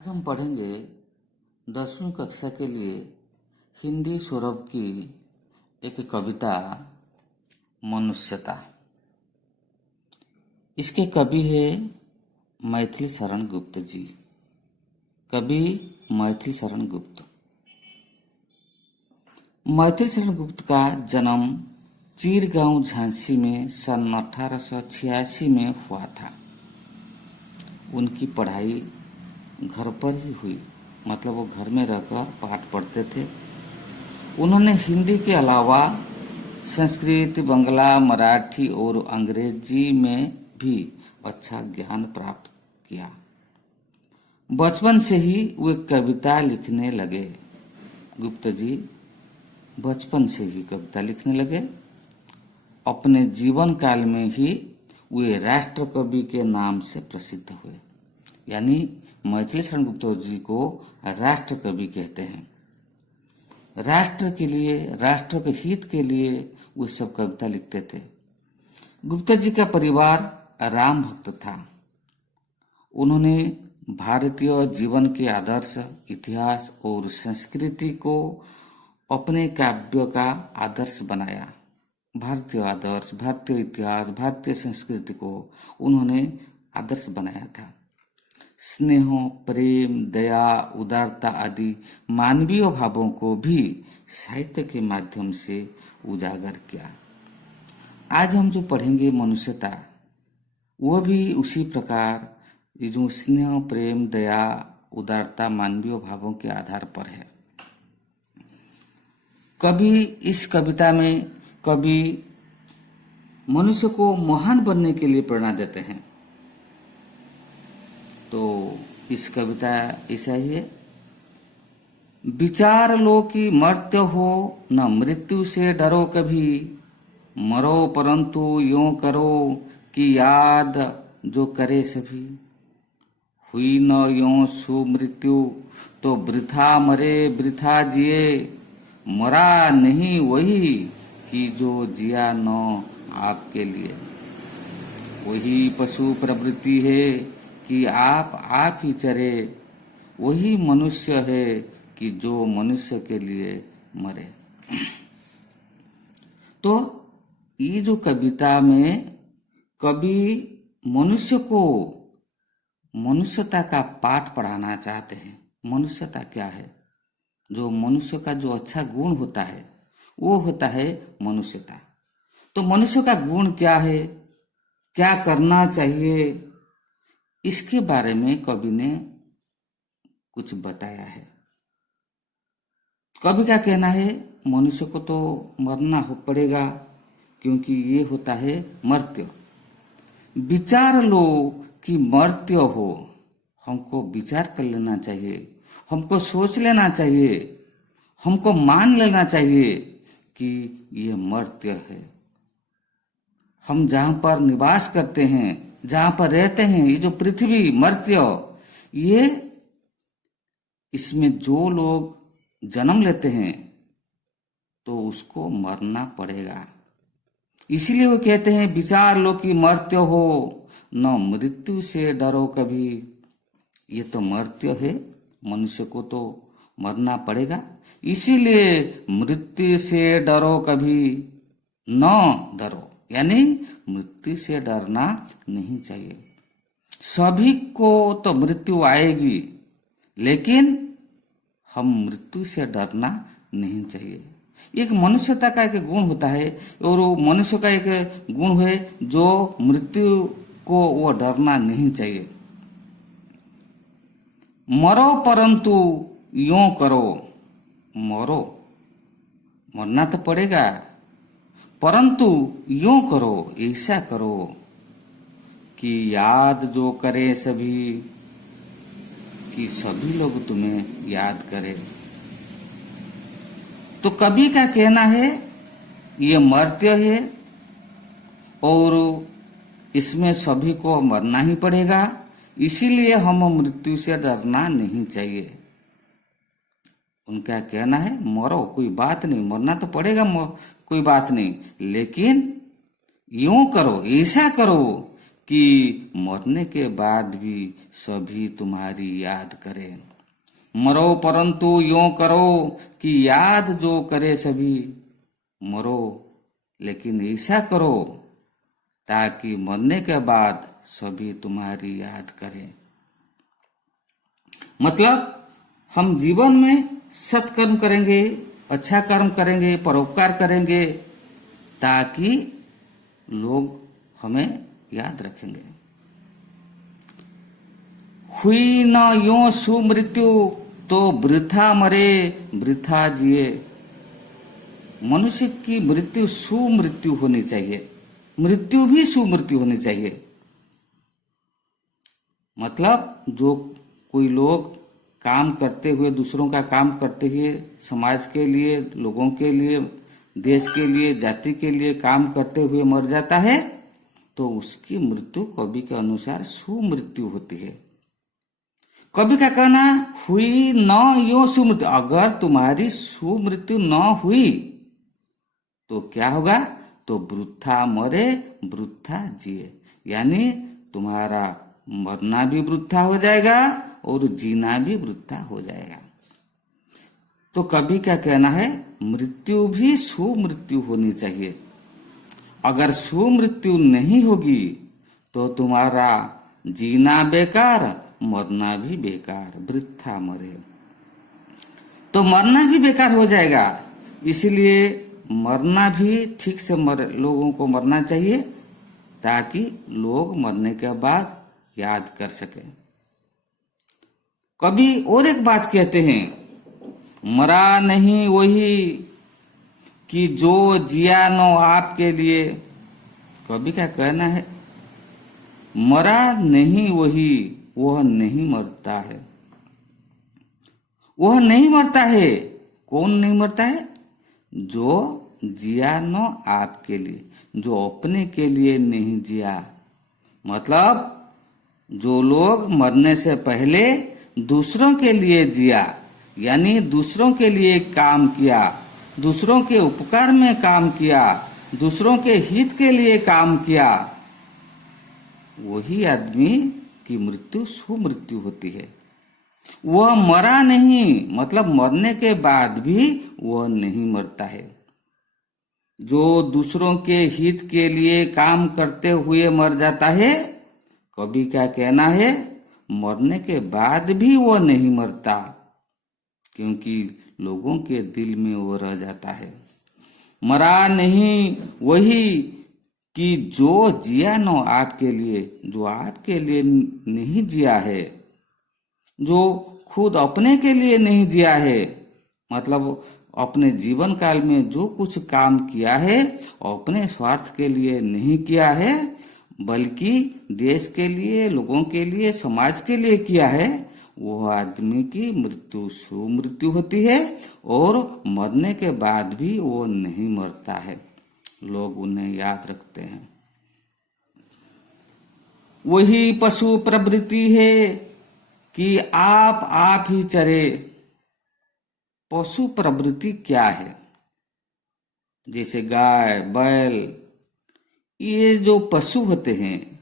आज हम पढ़ेंगे 10वीं कक्षा के लिए हिंदी सौरभ की एक कविता मनुष्यता। इसके कवि है मैथिली शरण गुप्त जी। कवि मैथिली शरण गुप्त। मैथिली शरण गुप्त का जन्म चीरगांव झांसी में सन 1886 में हुआ था। उनकी पढ़ाई घर पर ही हुई, मतलब वो घर में रहकर पाठ पढ़ते थे। उन्होंने हिंदी के अलावा संस्कृत, बंगला, मराठी और अंग्रेजी में भी अच्छा ज्ञान प्राप्त किया। बचपन से ही वे कविता लिखने लगे। गुप्त जी बचपन से ही कविता लिखने लगे। अपने जीवन काल में ही वे राष्ट्र कवि के नाम से प्रसिद्ध हुए। यानी मैथिली शरण गुप्त जी को राष्ट्र कवि कहते हैं। राष्ट्र के लिए, राष्ट्र के हित के लिए वे सब कविता लिखते थे। गुप्त जी का परिवार राम भक्त था। उन्होंने भारतीय जीवन के आदर्श, इतिहास और संस्कृति को अपने काव्य का आदर्श बनाया। भारतीय आदर्श, भारतीय इतिहास, भारतीय संस्कृति को उन्होंने आदर्श बनाया था। स्नेह, प्रेम, दया, उदारता आदि मानवीय भावों को भी साहित्य के माध्यम से उजागर किया। आज हम जो पढ़ेंगे मनुष्यता, वह भी उसी प्रकार ये जो स्नेह, प्रेम, दया, उदारता मानवीय भावों के आधार पर है। कवि इस कविता में कवि मनुष्य को महान बनने के लिए प्रेरणा देते हैं। तो इस कविता ऐसा ही है। विचार लो कि मर्त्य हो, न मृत्यु से डरो कभी। मरो परंतु यूं करो कि याद जो करे सभी। हुई न यूं सुमृत्यु तो वृथा मरे वृथा जिए। मरा नहीं वही कि जो जिया न आपके लिए। वही पशु प्रवृत्ति है कि आप ही चरे। वही मनुष्य है कि जो मनुष्य के लिए मरे। तो ये जो कविता में कवि मनुष्य को मनुष्यता का पाठ पढ़ाना चाहते हैं। मनुष्यता क्या है? जो मनुष्य का जो अच्छा गुण होता है वो होता है मनुष्यता। तो मनुष्य का गुण क्या है, क्या करना चाहिए, इसके बारे में कवि ने कुछ बताया है। कवि का कहना है मनुष्य को तो मरना हो पड़ेगा, क्योंकि ये होता है मर्त्य। विचार लो कि मर्त्य हो। हमको विचार कर लेना चाहिए, हमको सोच लेना चाहिए, हमको मान लेना चाहिए कि ये मर्त्य है। हम जहां पर निवास करते हैं, जहां पर रहते हैं, ये जो पृथ्वी मर्त्य, ये इसमें जो लोग जन्म लेते हैं तो उसको मरना पड़ेगा। इसीलिए वो कहते हैं विचार लो कि मर्त्य हो, न मृत्यु से डरो कभी। ये तो मर्त्य है, मनुष्य को तो मरना पड़ेगा, इसीलिए मृत्यु से डरो कभी न डरो। यानी मृत्यु से डरना नहीं चाहिए। सभी को तो मृत्यु आएगी, लेकिन हम मृत्यु से डरना नहीं चाहिए। एक मनुष्यता का एक गुण होता है, और वो मनुष्य का एक गुण है जो मृत्यु को वो डरना नहीं चाहिए। मरो परंतु यूं करो। मरो, मरना तो पड़ेगा, परंतु यूं करो, ऐसा करो कि याद जो करे सभी, कि सभी लोग तुम्हें याद करें। तो कवि का कहना है ये मर्त्य है और इसमें सभी को मरना ही पड़ेगा, इसीलिए हम मृत्यु से डरना नहीं चाहिए। उनका कहना है मरो, कोई बात नहीं, मरना तो पड़ेगा, कोई बात नहीं, लेकिन यूं करो, ऐसा करो कि मरने के बाद भी सभी तुम्हारी याद करें। मरो परंतु यूं करो कि याद जो करे सभी। मरो लेकिन ऐसा करो ताकि मरने के बाद सभी तुम्हारी याद करें। मतलब हम जीवन में सत्कर्म करेंगे, अच्छा कर्म करेंगे, परोपकार करेंगे ताकि लोग हमें याद रखेंगे। हुई न यूं सुमृत्यु तो वृथा मरे वृथा जिए। मनुष्य की मृत्यु सुमृत्यु होनी चाहिए, मृत्यु भी सुमृत्यु होनी चाहिए। मतलब जो कोई लोग काम करते हुए, दूसरों का काम करते हुए, समाज के लिए, लोगों के लिए, देश के लिए, जाति के लिए काम करते हुए मर जाता है तो उसकी मृत्यु कवि के अनुसार सुमृत्यु होती है। कवि का कहना हुई न यो सुमृत्यु, अगर तुम्हारी सुमृत्यु न हुई तो क्या होगा? तो वृथा मरे वृथा जिए, यानी तुम्हारा मरना भी वृथा हो जाएगा और जीना भी वृथा हो जाएगा। तो कवि का कहना है मृत्यु भी सुमृत्यु होनी चाहिए। अगर सुमृत्यु नहीं होगी तो तुम्हारा जीना बेकार, मरना भी बेकार, वृथा मरे। तो मरना भी बेकार हो जाएगा, इसलिए मरना भी ठीक से लोगों को मरना चाहिए ताकि लोग मरने के बाद याद कर सके। कभी और एक बात कहते हैं, मरा नहीं वही कि जो जिया नो आपके लिए। कवि का कहना है मरा नहीं वही, वह नहीं मरता है। वह नहीं मरता है। कौन नहीं मरता है? जो जिया नो आपके लिए, जो अपने के लिए नहीं जिया। मतलब जो लोग मरने से पहले दूसरों के लिए जिया, यानी दूसरों के लिए काम किया, दूसरों के उपकार में काम किया, दूसरों के हित के लिए काम किया, वही आदमी की मृत्यु सुमृत्यु होती है। वह मरा नहीं, मतलब मरने के बाद भी वह नहीं मरता है। जो दूसरों के हित के लिए काम करते हुए मर जाता है, कवि का कहना है मरने के बाद भी वह नहीं मरता, क्योंकि लोगों के दिल में वो रह जाता है। मरा नहीं वही कि जो जिया नो आपके लिए, जो आपके लिए नहीं जिया है, जो खुद अपने के लिए नहीं जिया है, मतलब अपने जीवन काल में जो कुछ काम किया है अपने स्वार्थ के लिए नहीं किया है, बल्कि देश के लिए, लोगों के लिए, समाज के लिए किया है, वह आदमी की मृत्यु सुमृत्यु होती है और मरने के बाद भी वो नहीं मरता है, लोग उन्हें याद रखते हैं। वही पशु प्रवृत्ति है कि आप ही चरे। पशु प्रवृत्ति क्या है? जैसे गाय, बैल, ये जो पशु होते हैं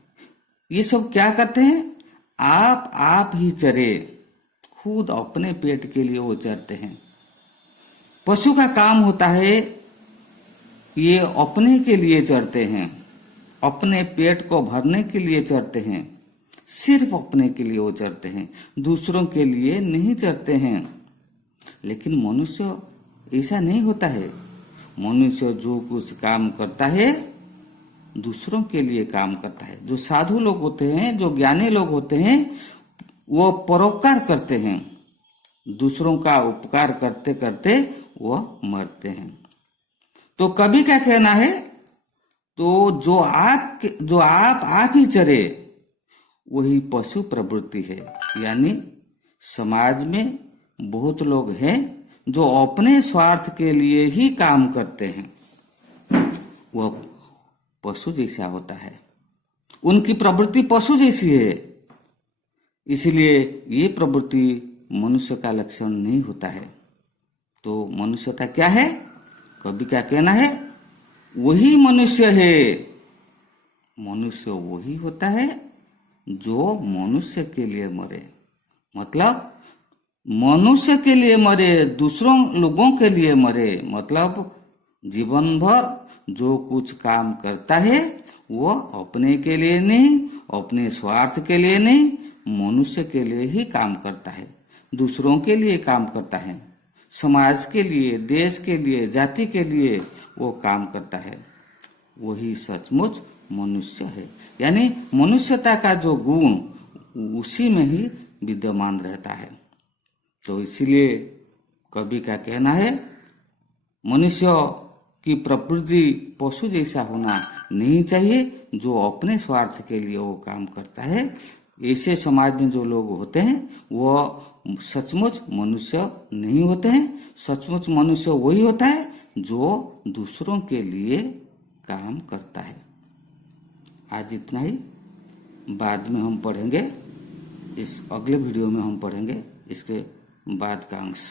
ये सब क्या करते हैं? आप ही चरे, खुद अपने पेट के लिए वो चरते हैं। पशु का काम होता है ये अपने के लिए चरते हैं, अपने पेट को भरने के लिए चरते हैं, सिर्फ अपने के लिए वो चरते हैं, दूसरों के लिए नहीं चरते हैं। लेकिन मनुष्य ऐसा नहीं होता है। मनुष्य जो कुछ काम करता है दूसरों के लिए काम करता है। जो साधु लोग होते हैं, जो ज्ञानी लोग होते हैं, वो परोपकार करते हैं, दूसरों का उपकार करते करते वो मरते हैं। तो कवि का कहना है तो जो आप ही चरे वही पशु प्रवृत्ति है। यानी समाज में बहुत लोग हैं जो अपने स्वार्थ के लिए ही काम करते हैं, वह पशु जैसा होता है, उनकी प्रवृत्ति पशु जैसी है। इसलिए ये प्रवृत्ति मनुष्य का लक्षण नहीं होता है। तो मनुष्यता क्या है? कवि का कहना है वही मनुष्य है मनुष्य वही होता है जो मनुष्य के लिए मरे। मतलब मनुष्य के लिए मरे, दूसरों लोगों के लिए मरे। मतलब जीवन भर जो कुछ काम करता है वो अपने के लिए नहीं, अपने स्वार्थ के लिए नहीं, मनुष्य के लिए ही काम करता है, दूसरों के लिए काम करता है, समाज के लिए, देश के लिए, जाति के लिए वो काम करता है। वही सचमुच मनुष्य है। यानी मनुष्यता का जो गुण उसी में ही विद्यमान रहता है। तो इसीलिए कवि का कहना है, मनुष्य की प्रवृत्ति पशु जैसा होना नहीं चाहिए, जो अपने स्वार्थ के लिए वो काम करता है। ऐसे समाज में जो लोग होते हैं वो सचमुच मनुष्य नहीं होते हैं। सचमुच मनुष्य वही होता है जो दूसरों के लिए काम करता है। आज इतना ही। बाद में हम पढ़ेंगे, इस अगले वीडियो में हम पढ़ेंगे इसके बाद का अंश।